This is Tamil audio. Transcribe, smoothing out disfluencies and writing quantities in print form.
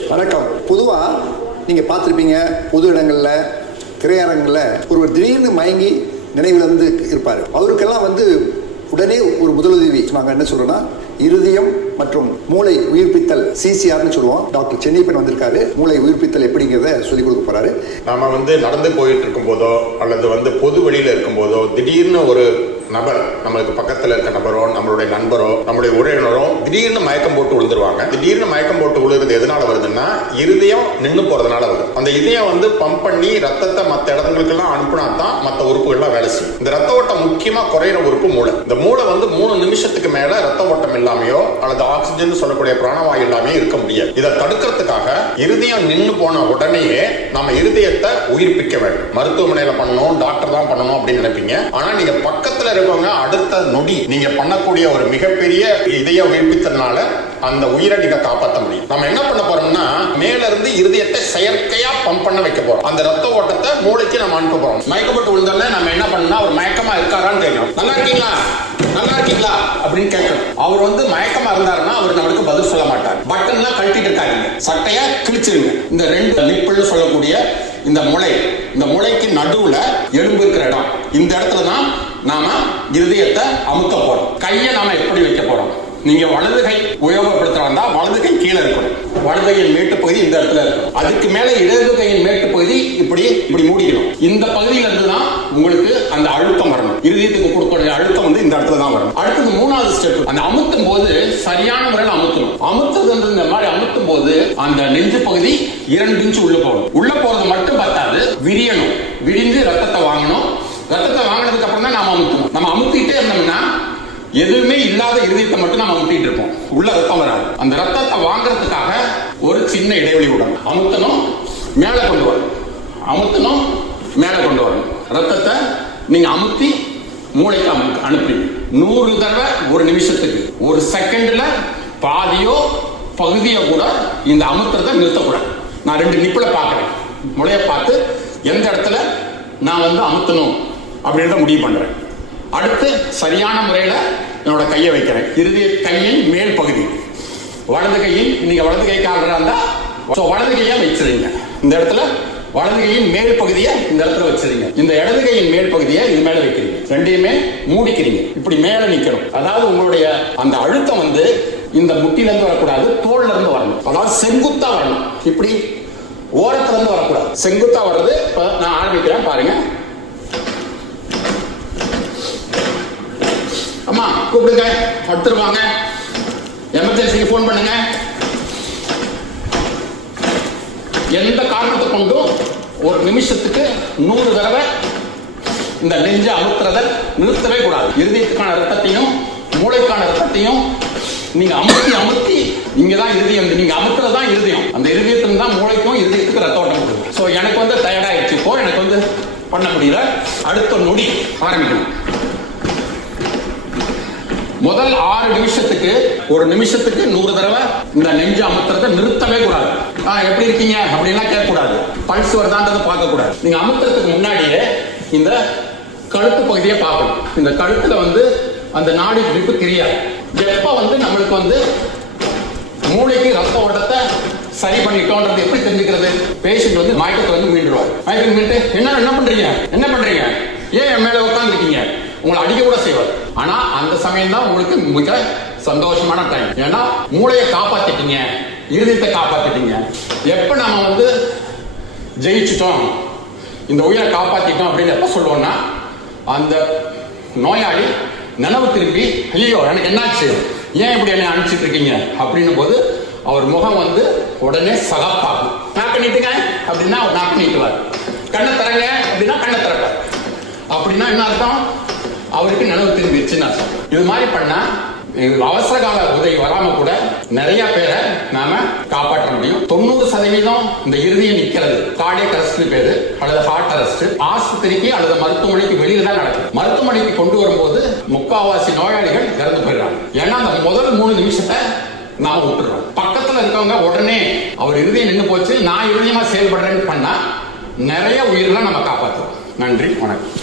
வணக்கம். பொதுவாக நீங்கள் பார்த்துருப்பீங்க, பொது இடங்களில், திரையரங்கில் ஒருவர் திடீர்னு மயங்கி நினைவிலிருந்து இருப்பார். அவருக்கெல்லாம் உடனே ஒரு முதலுதவி நாங்கள் என்ன சொல்கிறோன்னா, இருதயம் மற்றும் மூளை உயிர்ப்பித்தல் சிசிஆர்னு சொல்லுவோம். டாக்டர் சென்னிப்பன் வந்திருக்காரு. மூளை உயிர்ப்பித்தல் எப்படிங்கிறத சொல்லிக் கொடுக்க போறாரு. நாம நடந்து போயிட்டு இருக்கும் போதோ அல்லது பொது வெளியில இருக்கும் போதோ திடீர்னு ஒரு நபர், நம்மளுக்கு பக்கத்தில் இருக்க நபரோ, நம்மளுடைய நண்பரோ, நம்மளுடைய உறவினரோ திடீர்னு மயக்கம் போட்டு விழுந்துருவாங்க. திடீர்னு மயக்கம் போட்டு விழுறது எதனால வருதுன்னா, இருதயம் நின்று போறதுனால வருது. அந்த இதயம் பம்ப் பண்ணி ரத்தத்தை மற்ற இடங்களுக்கெல்லாம் அனுப்புனா தான் மற்ற உறுப்புகள்லாம் வேலை செய்யும். இந்த ரத்த ஓட்டம் முக்கியமா குறையிற உறுப்பு மூளை. இந்த மூளை 3 நிமிஷத்துக்கு மேல ரத்த ஓட்டம் இல்லாமையோ அல்லது ஆக்சிஜன் சொல்லக்கூடிய பிராணவாயு இல்லாமையோ இருக்க முடியாது. இதை தடுக்கிறதுக்காக இருதயம் நின்று போன உடனேயே நம்ம இருதயத்தை உயிர்ப்பிக்க வேண்டும். மருத்துவமனையில பண்ணணும், டாக்டர் தான் பண்ணணும் அப்படின்னு நினைப்பீங்க. ஆனா நீங்க பக்கத்துல இருக்கவங்க அடுத்த நொடி நீங்க பண்ணக்கூடிய ஒரு மிகப்பெரிய இதய உயிர்ப்பித்தனால அந்த உயிரை நீங்க காப்பாற்ற முடியும். நம்ம என்ன பண்ண போறோம்னா, மேல இருந்து இருதயத்தை செயற்கையா பம்ப் பண்ண வைக்க போறோம். அந்த ரத்த ஓட்டத்தை மூளைக்கு நம்ம அனுப்ப போறோம். மயக்கப்பட்டு விழுந்தோடனே நம்ம என்ன பண்ணா, ஒரு மயக்கமா இருக்காரான்னு கேட்கணும். நல்லா இருக்கீங்களா, நல்லா இருக்கீங்களா அப்படின்னு கேட்கணும். அவர் மயக்கமா இருந்தாருன்னா அவர் நம்மளுக்கு பதில் சொல்ல மாட்டார். பட்டன்லாம் கழட்டிட்டு இருக்காங்க, சட்டையா கிழிச்சிருங்க. இந்த 2 நிப்பிள்னு சொல்லக்கூடிய இந்த முளைக்கு நடுவுல எலும்பு இருக்கிற இடம், இந்த இடத்துல தான் நாம இருதயத்தை அமுக்க போறோம். கையை நாம எப்படி வைக்க போறோம்? நீங்க வலது கை உபயோகப்படுத்துறா வலது கை கீழே இருக்கணும். வலது கையின் மேட்டு பகுதி இந்த இடத்துல இருக்கும். அதுக்கு மேல இடது கையின் மேட்டு பகுதி இப்படி மூடிக்கணும். இந்த பகுதியில இருந்து தான் உங்களுக்கு அந்த அழுத்தம் வரணும். இருதயத்துக்கு கொடுக்கக்கூடிய அழுத்தம் இந்த இடத்துல தான் வரணும். அடுத்தது 3வது ஸ்டெப், அந்த அமுத்தும் போது சரியான முறையில் அமுத்தணும். அமுத்துறது இந்த மாதிரி அமுத்தும் போது அந்த நெஞ்சு பகுதி 2 இன்ச் உள்ள போகணும். உள்ள போறது மட்டும் பத்தாது, விரியணும். விரிந்து ரத்தத்தை வாங்கணும். ரத்தத்தை வாங்கினதுக்கு அப்புறம் தான் நாம அமுத்தணும். நம்ம அமுத்திட்டே இருந்தோம்னா எதுவுமே இல்லாத இருதயத்தை மட்டும் நம்ம அமுத்திட்டு இருப்போம், உள்ள ரத்தம் வராது. அந்த ரத்தத்தை வாங்குறதுக்காக ஒரு சின்ன இடைவெளி விடணும். அமுத்தணும், மேல கொண்டு வரணும். அமுத்தணும், மேல கொண்டு வரணும். ரத்தத்தை நீங்க அமுத்தி மூளைக்கு அனுப்புறீங்க. 100 தடவை ஒரு நிமிஷத்துக்கு. ஒரு செகண்ட்ல பாதியோ பகுதியோ கூட இந்த அமுத்துறதை நிறுத்தக்கூடாது. நான் 2 நிப்பிளை பார்க்கறேன். முளைய பார்த்து எந்த இடத்துல நான் அமுத்தணும் அப்படின்றத முடிவு பண்றேன். அடுத்து சரியான முறையில் என்னோட கையை வைக்கிறேன். இருதய கையின் மேல் பகுதி, வலது கையின், நீங்க வலது கை காலரா இருந்தா வலது கையா வச்சிருங்க. இந்த இடத்துல வலது கையின் மேல் பகுதியை இந்த இடத்துல வச்சிருங்க. இந்த இடது கையின் மேல் பகுதியை இது மேல வைக்கிறீங்க. 2யுமே மூடிக்கிறீங்க. இப்படி மேல நிக்கணும். அதாவது உங்களுடைய அந்த அழுத்தம் இந்த முட்டில இருந்து வரக்கூடாது, தோல்ல இருந்து வரணும். அதாவது செங்குத்தா வரணும். இப்படி ஓரத்துல இருந்து வரக்கூடாது, செங்குத்தா வர்றது. நான் ஆரம்பிக்கிறேன், பாருங்க. அம்மா கூப்பிடுங்க, படுத்துருவாங்க, எமர்ஜென்சிக்கு போன் பண்ணுங்க. எந்த காரணத்தை கொண்டும் ஒரு நிமிஷத்துக்கு 100 தடவை இந்த நெஞ்ச அமுத்துறதை நிறுத்தவே கூடாது. இருதயத்துக்கான ரத்தத்தையும் மூளைக்கான ரத்தத்தையும் நீங்க அமுத்தி இங்கதான் இருதயம், நீங்க அமுத்துறதுதான் இருதயம். அந்த இருதயத்துல தான் மூளைக்கும் இருதயத்துக்கு ரத்த ஓட்டம் கொடுக்கும். ஸோ எனக்கு டயர்டாயிடுச்சு, இப்போ எனக்கு பண்ண முடியல. அடுத்த நொடி ஆரம்பிக்கணும். முதல் 6 நிமிஷத்துக்கு, ஒரு நிமிஷத்துக்கு 100 தடவை இந்த நெஞ்சு அமுத்துறதை நிறுத்தவே கூடாது. எப்படி இருக்கீங்க அப்படின்னா கேட்கக்கூடாது. பல்ஸ் வருதான்றதை பார்க்க கூடாது. நீங்க அமுத்துறதுக்கு முன்னாடியே இந்த கழுத்து பகுதியை பார்க்கணும். இந்த கழுத்துல அந்த நாடி துடிப்பு தெரியாது. எப்ப நம்மளுக்கு மூளைக்கு ரத்த ஓட்டத்தை சரி பண்ணிட்டோன்றது எப்படி தெரிஞ்சுக்கிறது? பேஷண்ட் மயக்கத்துல மீண்டுருவார். மயக்கம் மீண்டு என்ன பண்றீங்க, ஏன் என் மேல உட்கார்ந்து இருக்கீங்க, உங்களை அடிக்க கூட செய்வார். ஆனா அந்த சமயம் தான் உங்களுக்கு மிக சந்தோஷமான டைம். ஏன்னா மூளையை காப்பாத்திட்டீங்க, இருதயத்தை காப்பாத்திட்டீங்க. எப்ப நாம ஜெயிச்சிட்டோம், இந்த உயிரை காப்பாத்திட்டோம் அப்படின்னு எப்ப சொல்லுவோம்னா, அந்த நோயாளி நினைவு திரும்பி, ஐயோ எனக்கு என்னாச்சு, ஏன் இப்படி என்ன அனுப்பிச்சிட்டு இருக்கீங்க அப்படின்னும் போது அவர் முகம் உடனே சகப்பாகும். நாக்கு நீட்டுங்க அப்படின்னா அவர் நாக்கு நீட்டுவார். கண்ணை தரங்க அப்படின்னா கண்ணை திறப்பார். அப்படின்னா என்ன அர்த்தம்? அவருக்கு நினைவு திரும்பிடுச்சுன்னு அர்த்தம். இது மாதிரி பண்ணா அவசர கால உதவி வராம கூட நிறைய பேரை நாம காப்பாற்ற முடியும். 90% இந்த இருதயம் நிக்கிறது கார்டியக் அரெஸ்ட் பேரு, அல்லது ஹார்ட் அரெஸ்ட். ஆஸ்பத்திரிக்கு அல்லது மருத்துவமனைக்கு வெளியில தான் நடக்குது. மருத்துவமனைக்கு கொண்டு வரும்போது 3/4 நோயாளிகள் இறந்து போயிடுறாங்க. ஏன்னா அந்த முதல் 3 நிமிஷத்தை நாம விட்டுறோம். பக்கத்துல இருக்கவங்க உடனே அவர் இருதயம் நின்று போச்சு, நான் இருதயமா செயல்படுறேன்னு பண்ணா நிறைய உயிர்களை நம்ம காப்பாற்றுவோம். நன்றி, வணக்கம்.